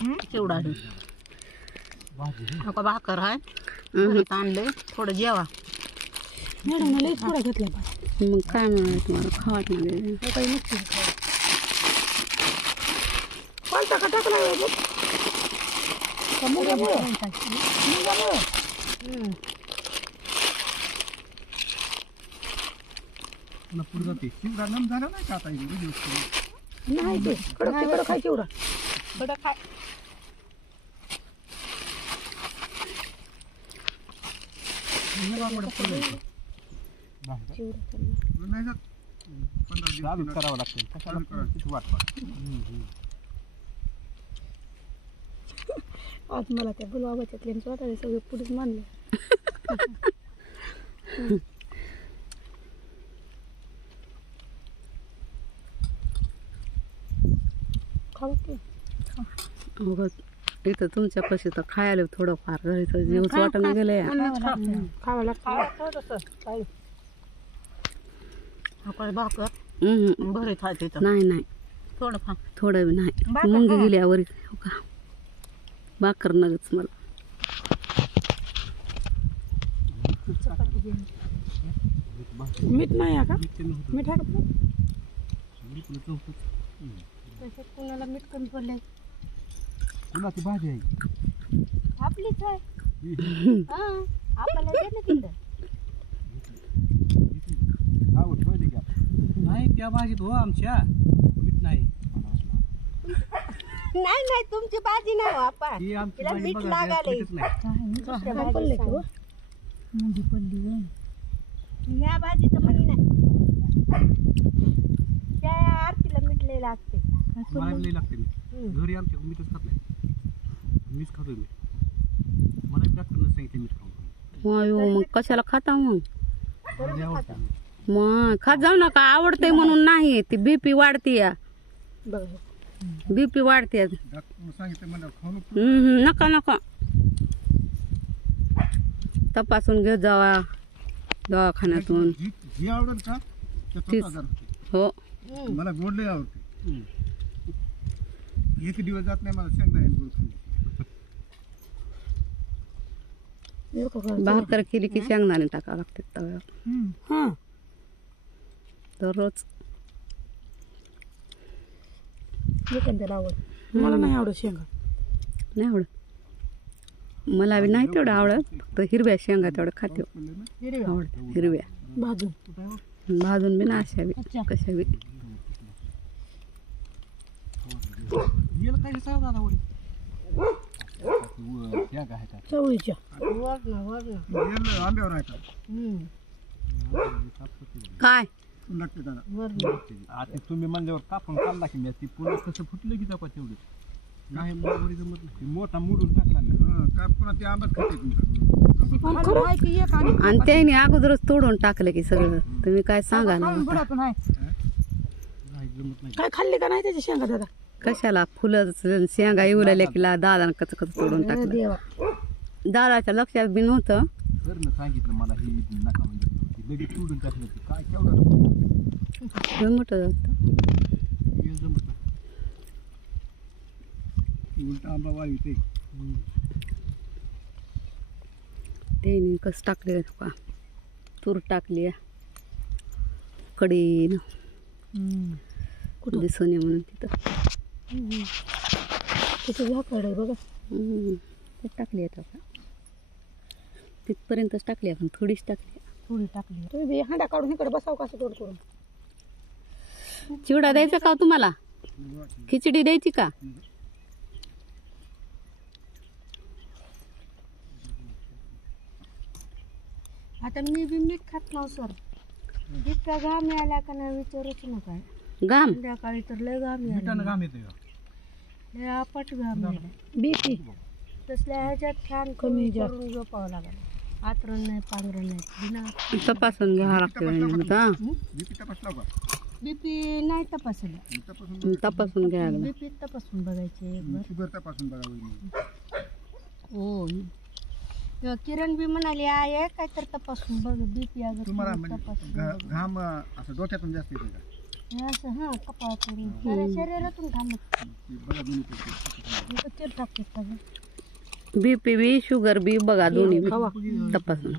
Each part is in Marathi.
केवढा आहे नका भाकर आहे आणले थोडं जेवा मॅडम लई थोडा घेतला मग काय म्हणाले तुम्हाला खावा काही नक्की कोणता का टाकला नाही ते कडक खाय केवढा कडक खाय करावं लागतं आज मला त्या गुलाबाच्या वाटायला सगळे पुढेच मानले इथं तुमच्या कशी तर खायला थोडं फार घरी जीवच वाटणं गेलंय खावं लागतं भरीत नाही नाही थोडं नाही मुंगी गेल्यावर का भाकर नगच मला मीठ नाही का मीठ आहे का कुणाला मीठ कमी पडलंय कुणाची भाजी आहे आपलीच आहे आपल्याला दे ना तिथं नाही त्या भाजीत हो आमच्या मीठ नाही नाही नाही तुमची भाजी नाही हो आपा तिला मीठ लागायला या भाजीचं म्हणी नाही त्या आरतीला मीठ लय लागते लय लागते मीठ घरी आमच्या मीठच खात नाही मीच खातोय मीठ मला डॉक्टरनं सांगितलं मीठ खाऊ मग कशाला खाता मग खात जाऊ नका आवडते म्हणून नाही ती बीपी वाढते या बीपी वाढते नका नका तपासून घेत जावा दवाखान्यातून ही आवडेल का हो मला गोड लय आवडते एक दिवस जात नाही मला शेंगदाणे गोड खाल्ली भाकर केली की शेंगदाणे टाकावं लागते तव्यावर दररोज मला नाही आवडत शेंगा नाही आवडत मला बी नाही तेवढं आवडत फक्त हिरव्या शेंगा तेवढं खाते आवडत हिरव्या भाजून बी ना अशा बी कशा बी चवळीच्या आंब्यावर आहे काय आता तुम्ही म्हणल्यावर कापून काढला की ती पुन्हा कसं फुटलं की दाखवा तेवढं नाही जमत नाही मोठा मोडून टाकला काय पुन्हा ते आंबट खाते तुमचा आणि त्याने अगोदरच तोडून टाकलं की सगळं तुम्ही काय सांगा ना काय खाल्ली का नाही त्याची शेंगा दादा कशाला फुलं शेंगा येऊ लागल्या की दादा कच कच तोडून टाकलं दादाच्या लक्षात बी नव्हतं सरनं सांगितलं मला हे नका म्हणजे लगेच तोडून टाकलं की काय केवढं मोठं जातं जमत उलटा आंबा वाळीते त्याने कसं टाकले का तूर टाकली कडीन कुठे सोने म्हणून तिथं तिथे झाकड आहे बघा टाकली आता का तिथपर्यंतच टाकली आपण थोडीच टाकली थोडी टाकली तुम्ही हांडा काढून इकडे बसाव कसं तोड करून चिवडा द्यायचा का तुम्हाला खिचडी द्यायची का आता मी बी मीठ खात नाव सर इतका घाम आला का नाही विचारूच नका घाम संध्याकाळी तर लय घाम घाम येतो लय आपट घाम बीपी तसल्या ह्याच्यात छान कमी करून झोपावं लागेल आतरण नाही पांघरण नाही तपासून घ्यावं लागतं बीपी नाही तपासलं तपासून घ्यायला बीपी तपासून बघायचे शुगर तपासून बघावं हो किरण बी म्हणाली आहे काय तर तपासून बघ बीपी तुम्हाला घाम असं डोक्यातून जास्त येते का असं हा कपाळातून साऱ्या शरीरातून घामत तेल टाकतात का BP बी शुगर बी बघा दोन्ही बी तपासून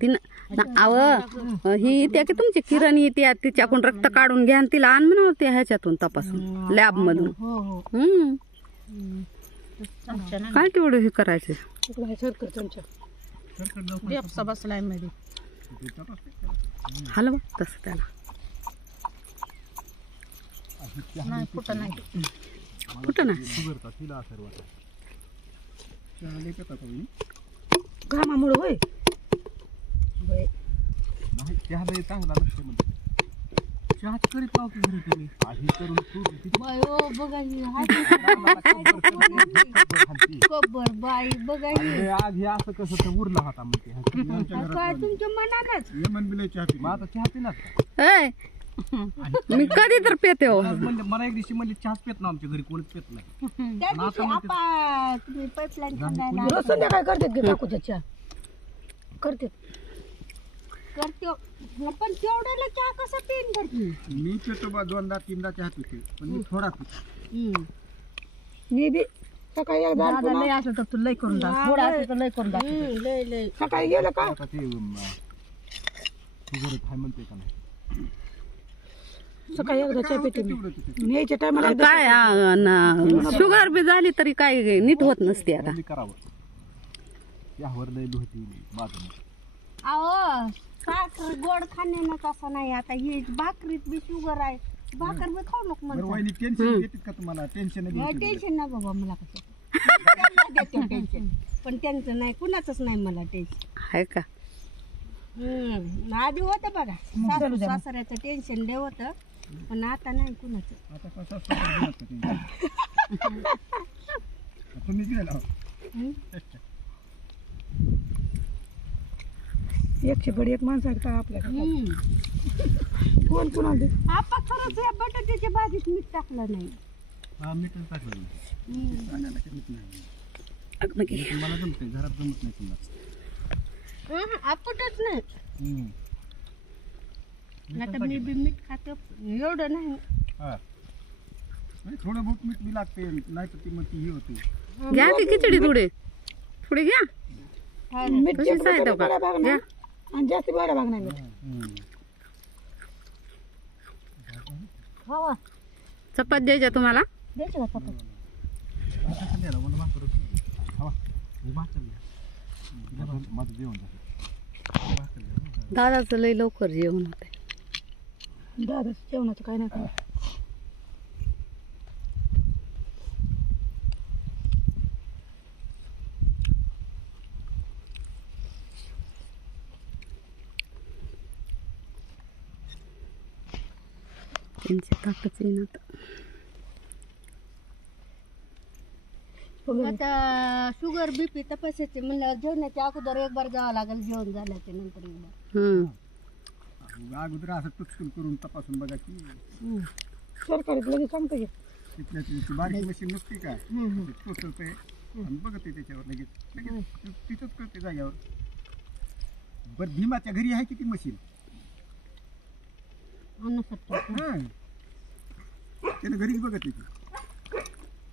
तिनं आव ही त्या की तुमची किरण येते तिच्याकडून रक्त काढून घ्या आणि तिला आण म्हणा ते ह्याच्यातून तपासून लॅब मधून हो हो काय तेवढं हे करायचं सरकर तुमच्या बसलाय मध्ये हलवा तसं त्याला नाही कुठं नाही कुठं ना घामामुळे होय नाही चहा लय चांगला नसते म्हणजे चहा करीत लावतो घरी तुम्ही आधी करून बघा कबर बाई बघा आज हे असं कसं तर उरला होता म्हणते काय तुमच्या मनातच येमन बिले चहा पी आता चहा पिणार ए मी कधी तर पेते हो म्हणजे मला एक दिवशी म्हणजे चहाच पेत ना आमच्या घरी कोणीच पेत नाही त्या दिवशी आपा तुम्ही पाईपलाईन खांदायला संध्याकाळी करतात की काकूच्या चहा करते पण तेवढ्याला चहा कसा पेन करते मी पेतो बा 2दा 3दा चहा पिते पण मी थोडा पितो मी बी सकाळी एकदा लय असं तर तू लय करून टाक थोडा असं तर लय करून टाक लय लय सकाळी गेलं का आता ते शुगर आहे म्हणते का नाही सकाळी एकदा चहा पिते मी यायच्या टायमाला काय शुगर बी झाली तरी काय नीट होत नसते आता करावं यावर लय लोहती बाजूने अहो साखर गोड खाण्यानं कसं नाही आता हे भाकरीत बी शुगर आहे भाकर बी खाऊ नको म्हणतात टेन्शन येते का तुम्हाला टेन्शन टेन्शन ना बाबा मला कसं देते टेन्शन पण त्यांचं नाही कुणाचंच नाही मला टेन्शन आहे का आधी होतं बघा सासू सासऱ्याचं टेन्शन लय होतं पण आता नाही कुणाचं आता कसं तुम्ही गेला 101 माणसं आहेत का आपल्याकडे कोण कोणाला आपा खरंच या बटाट्याच्या भाजीत मीठ टाकलं नाही मीठच टाकलं मला जमते घरात जमत नाही तुम्हाला आपटच नाही आता मी बी मीठ खाते एवढं नाही थोडं बहुत मीठ बी लागते नाही तर ती मग ती ही होते घ्या ती खिचडी थोडी घ्या कशी सायदा का घ्या आणि जास्त बरं बघ नाही चपात द्यायच्या तुम्हाला द्यायचं का माझं जेवण दादाचं लय लवकर जेवण होते दादा जेवणाचं काय नाही काय त्यांच्या ताकच येईन आता शुगर बीपी तपासायचे म्हणलं जेवणाच्या अगोदर एक बार जावं लागेल जेवण झाल्याच्या नंतर अगोदर असं टुचकून करून तपासून बघा की सरकारी लगेच सांगतो की तिथल्या बारीक मशीन नसते का टोचलते आणि बघते त्याच्यावर लगेच लगेच तिथंच करते जाग्यावर बरं भीमाच्या घरी आहे किती मशीन त्यानं घरीच बघत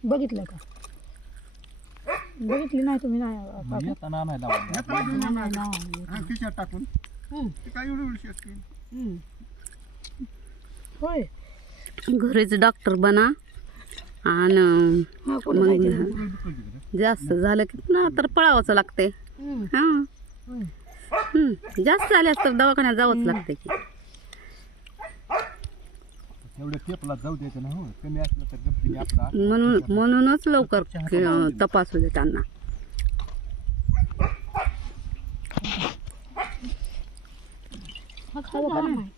बघितलं का बघितली नाही तुम्ही खिशात टाकून ते काय एवढी असते होय घरीच डॉक्टर बना आणि मग जास्त झालं की पुन्हा तर पळावंच लागते जास्त झाल्यास तर दवाखान्यात जावंच लागते की एवढ्या टेपला जाऊ द्यायचं नाही हो कमी असलं तर गप्पी आपला म्हणूनच लवकर तपासू दे त्यांना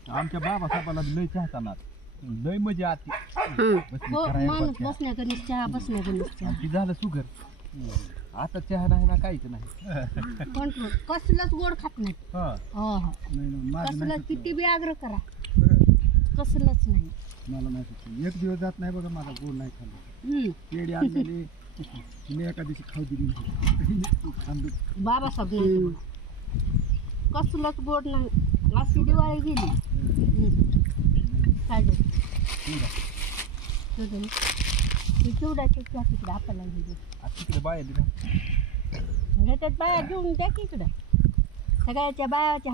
आमच्या बाबासाहेबाला लय चाहताना लय मजा आती माणूस बसण्याकडे चहा बसण्याकडे ती झालं शुगर आता चहा नाही ना काहीच नाही कंट्रोल कसलंच गोड खात नाही कसलंच किती बी आग्रह करा कसलंच नाही मला नाही एक दिवस जात नाही बघा माझा गोड नाही खाल्लं पेढे आणलेले मी एका दिवशी खाऊ दिली बाबासाहेब कसलंच गोड नाही अशी दिवाळी गेली अजून चिवडा. शोधून ती चिवडाची घ्या तिकडे आपल्याला घेऊ आता तिकडे बाया दिला त्यात बाया घेऊन द्या की इकडं सगळ्याच्या बायाच्या